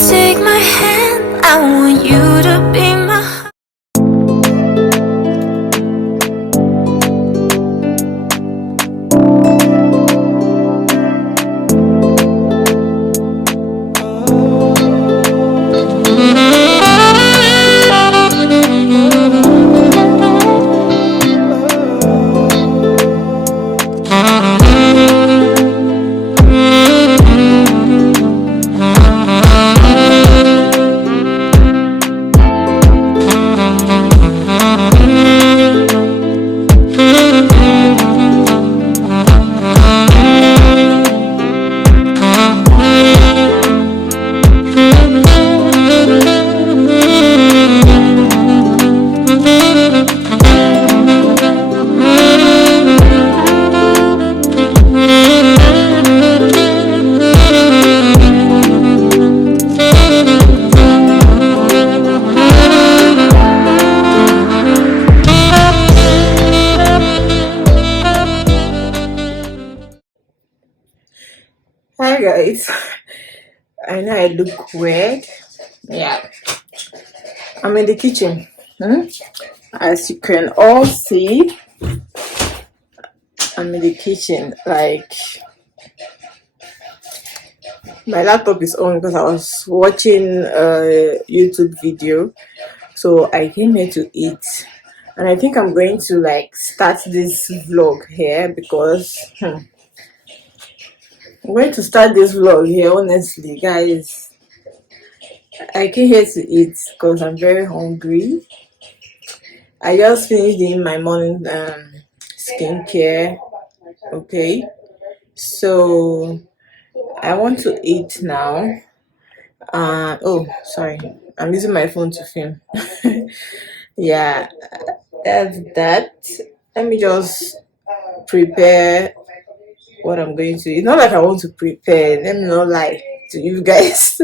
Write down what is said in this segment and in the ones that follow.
take my hand, I want you to be my. Hi guys, I know I look weird. Yeah, I'm in the kitchen. As you can all see, I'm in the kitchen. Like, my laptop is on because I was watching a YouTube video. So I came here to eat. And I think I'm going to like start this vlog here because I'm going to start this vlog here, honestly, guys. I came here to eat because I'm very hungry. I just finished doing my morning skincare. Okay, so I want to eat now. Oh, sorry, I'm using my phone to film. Yeah, that's that. Let me just prepare what I'm going to. It's not like I want to prepare. Let me not lie to you guys.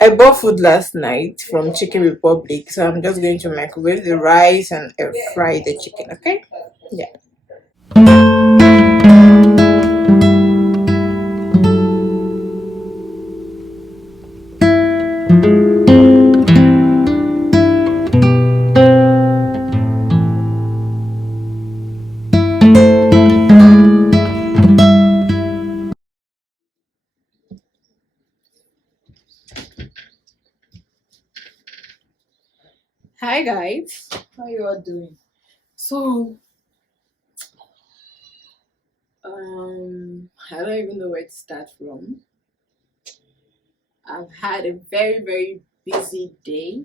I bought food last night from Chicken Republic, so I'm just going to microwave the rice and air fry the chicken. Okay? Yeah. Hi guys, how you all doing? So I don't even know where to start from. I've had a very busy day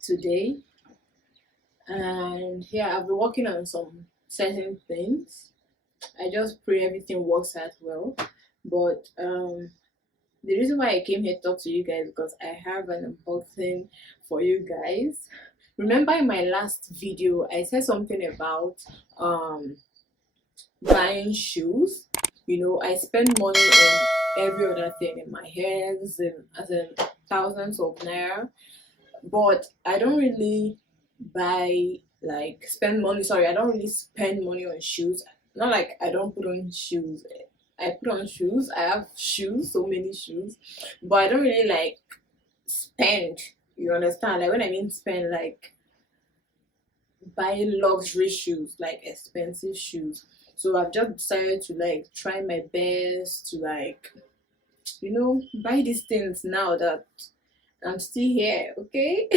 today, and yeah, I've been working on some certain things. I just pray everything works out well. But the reason why I came here to talk to you guys because I have an unboxing for you guys. Remember in my last video I said something about buying shoes. You know, I spend money on every other thing in my hair, as in thousands of naira, but I don't really buy like spend money. Sorry, I don't really spend money on shoes. Not like I don't put on shoes. I put on shoes. I have shoes, so many shoes, but I don't really like spend. You understand? Like when I mean spend, like buy luxury shoes, like expensive shoes. So I've just decided to like try my best to like, you know, buy these things now that I'm still here. Okay.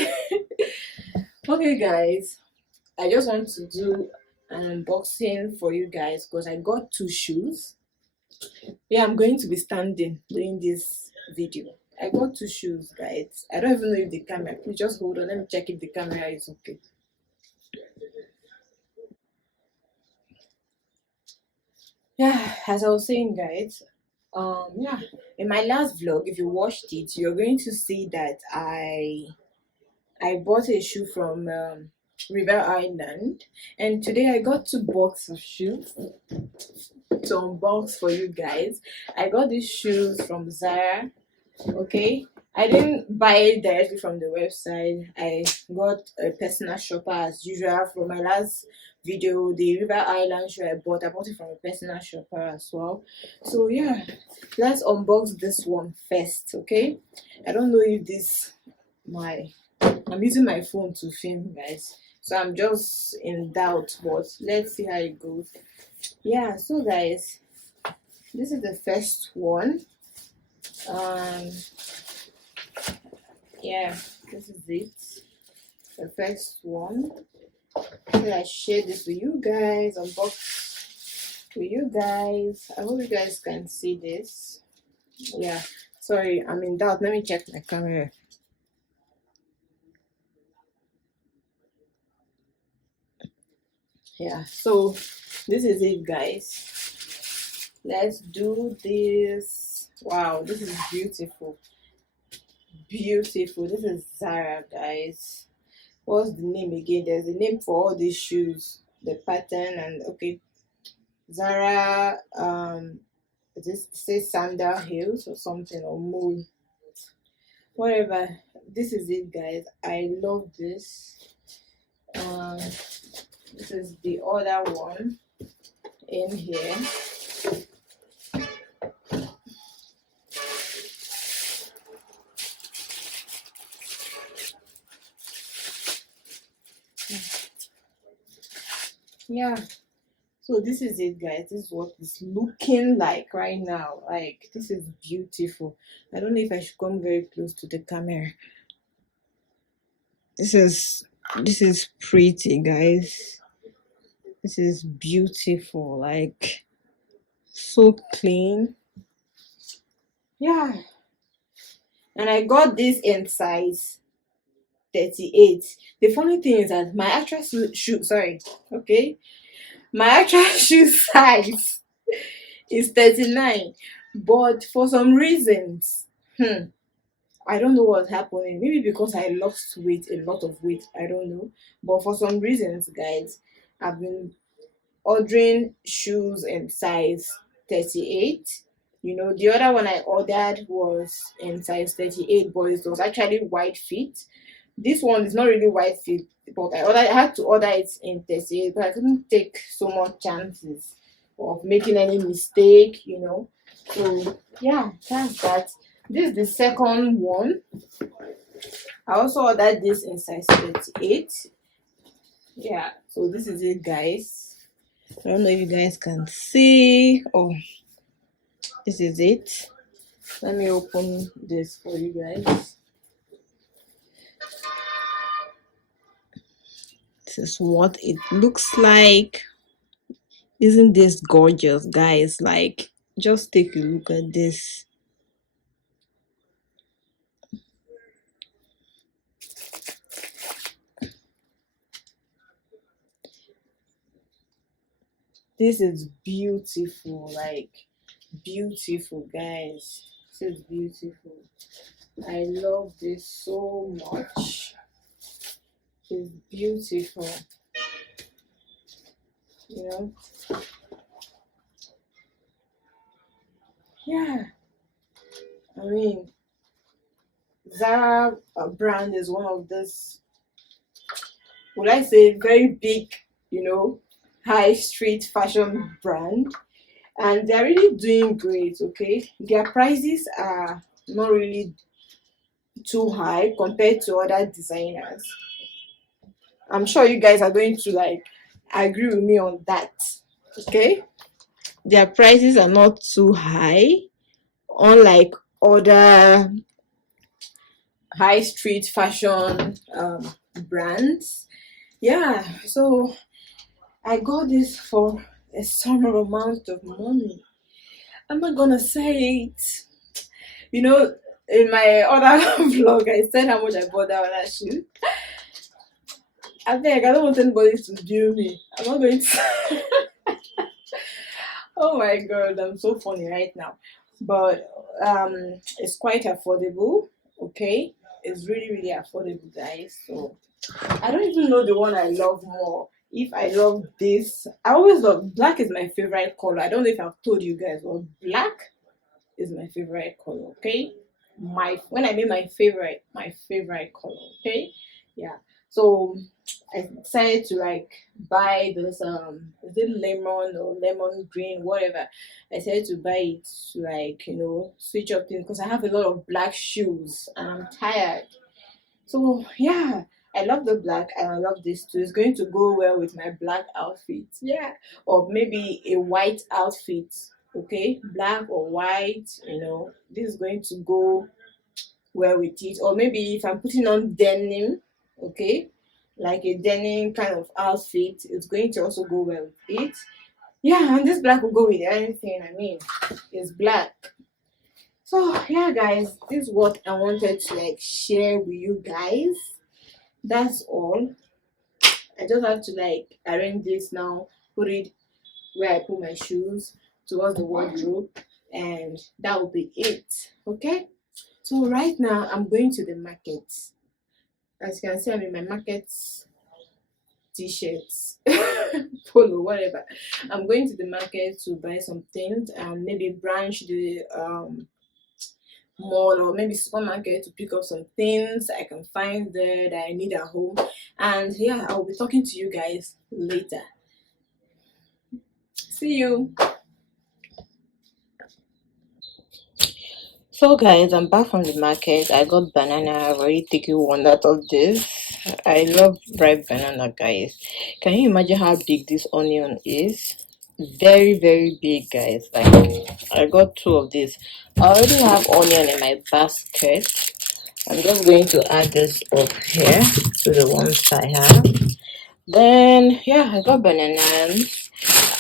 Okay guys, I just want to do an unboxing for you guys because I got two shoes. Yeah, I'm going to be standing doing this video. I got two shoes, guys. I don't even know if the camera, please just hold on, let me check if the camera is okay. Yeah, as I was saying, guys, yeah, in my last vlog, if you watched it, you're going to see that I bought a shoe from River Island, and today I got two boxes of shoes to unbox for you guys. I got these shoes from ZARA. Okay, I didn't buy it directly from the website. I got a personal shopper as usual. From my last video, the River Island shoe I bought it from a personal shopper as well. So yeah, let's unbox this one first, okay? I don't know if this I'm using my phone to film, guys, so I'm just in doubt, but let's see how it goes. Yeah, so guys, this is the first one. Yeah, this is it, the first one. So I share this with you guys, unbox with you guys. I hope you guys can see this. Yeah, sorry, I'm in doubt. Let me check my camera. Yeah, so this is it, guys. Let's do this. Wow, this is beautiful. Beautiful. This is ZARA, guys. What's the name again? There's a name for all these shoes, the pattern, and okay, ZARA. This says sandal heels or something, or mole, whatever. This is it, guys. I love this. This is the other one in here. Yeah, so this is it, guys. This is what it's looking like right now. Like, this is beautiful. I don't know if I should come very close to the camera. This is pretty, guys. This is beautiful, like so clean. Yeah, and I got this in size 38. The funny thing is that my actual shoe okay, my actual shoe size is 39, but for some reasons, I don't know what's happening. Maybe because I lost weight, a lot of weight, I don't know. But for some reasons, guys, I've been ordering shoes in size 38. You know, the other one I ordered was in size 38, but it was actually wide fit. This one is not really wide fit, but I had to order it in 38, but I couldn't take so much chances of making any mistake, you know. So yeah, that's that. This is the second one. I also ordered this in size 38. Yeah, so this is it, guys. I don't know if you guys can see. Oh, this is it. Let me open this for you guys. This is what it looks like. Isn't this gorgeous, guys? Like, just take a look at this. This is beautiful, like beautiful, guys. This is beautiful. I love this so much. It's beautiful, you know. Yeah, I mean, ZARA brand is one of this, would I say, very big, you know, high street fashion brand, and they're really doing great. Okay, their prices are not really too high compared to other designers. I'm sure you guys are going to like agree with me on that. Okay, their prices are not too high, unlike other high street fashion brands. Yeah, so I got this for a summer amount of money. I'm not gonna say it. You know, in my other vlog, I said how much I bought that other shoe. I think I don't want anybody to view me. I'm not going to. Oh my god, I'm so funny right now. But it's quite affordable. Okay, it's really affordable, guys. So I don't even know the one I love more. If I love this, I always love black. Is my favorite color. I don't know if I've told you guys, but black is my favorite color. Okay, my, when I mean my favorite color. Okay, yeah. So I decided to like buy this is it lemon or lemon green, whatever. I decided to buy it to like, you know, switch up things because I have a lot of black shoes and I'm tired. So yeah, I love the black and I love this too. It's going to go well with my black outfit. Yeah. Or maybe a white outfit. Okay, black or white, you know, this is going to go well with it. Or maybe if I'm putting on denim, okay, like a denim kind of outfit, it's going to also go well with it. Yeah, and this black will go with anything. I mean, it's black. So yeah, guys, this is what I wanted to like share with you guys. That's all. I just have to like arrange this now, put it where I put my shoes towards the wardrobe, and that will be it. Okay. So right now I'm going to the market. As you can see, I'm in my market t-shirts, polo, whatever. I'm going to the market to buy some things and maybe branch the mall or maybe supermarket to pick up some things I can find there that I need at home. And yeah, I'll be talking to you guys later. See you. So guys, I'm back from the market. I got banana. I've already taken one out of this. I love ripe banana, guys. Can you imagine how big this onion is? Very, very big, guys. Like, I got two of these. I already have onion in my basket. I'm just going to add this up here to the ones I have. Then yeah, I got bananas,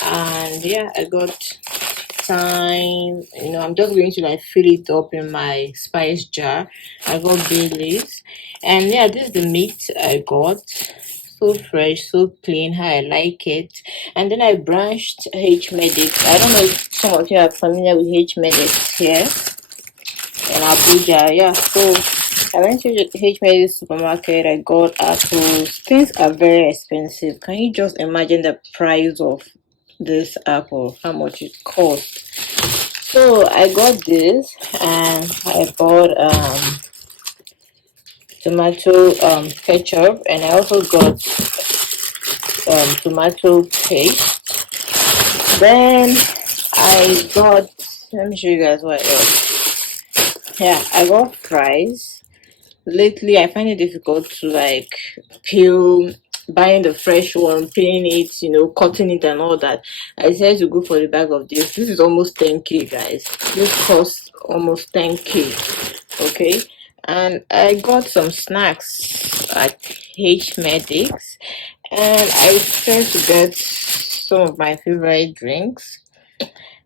and yeah, I got thyme. You know, I'm just going to like fill it up in my spice jar. I got bay leaves, and yeah, this is the meat I got. So fresh, so clean, how I like it. And then I branched H medics. I don't know if some of you are familiar with H medics here in Abuja. Yeah, so I went to H medics supermarket. I got apples. Things are very expensive. Can you just imagine the price of this apple? How much it cost? So I got this, and I bought tomato ketchup, and I also got tomato paste. Then I got, let me show you guys what else. Yeah, I got fries. Lately I find it difficult to like peel, buying the fresh one, peeling it, you know, cutting it and all that. I decided to go for the bag of this. This is almost 10k, guys. This costs almost 10k. Okay, and I got some snacks at H Medics, and I tried to get some of my favorite drinks,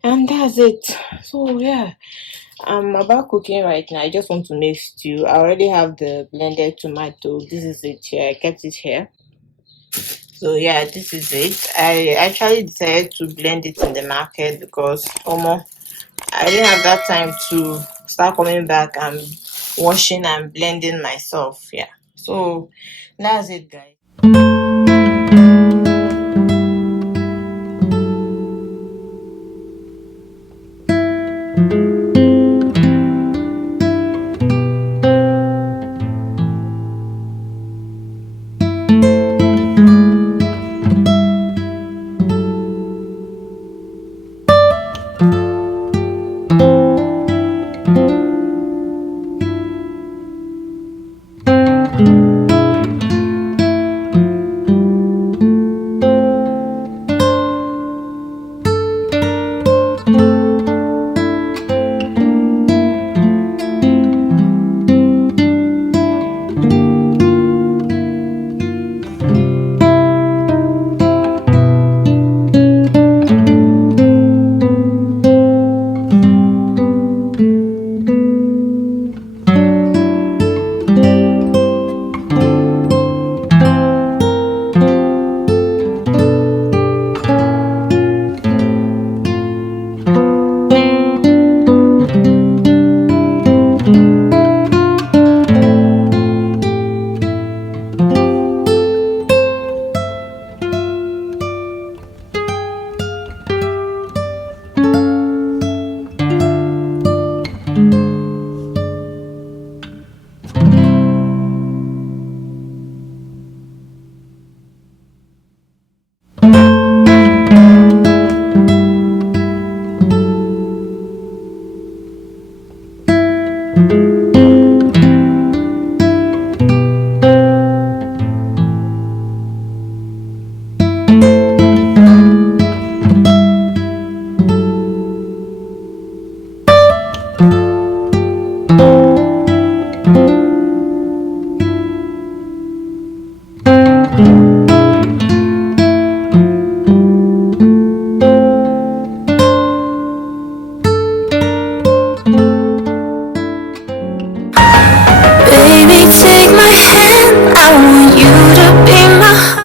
and that's it. So yeah, I'm about cooking right now. I just want to make stew. I already have the blended tomato. This is it here. I kept it here. So yeah, this is it. I actually decided to blend it in the market because almost I didn't have that time to start coming back and washing and blending myself. Yeah. So that's it, guys.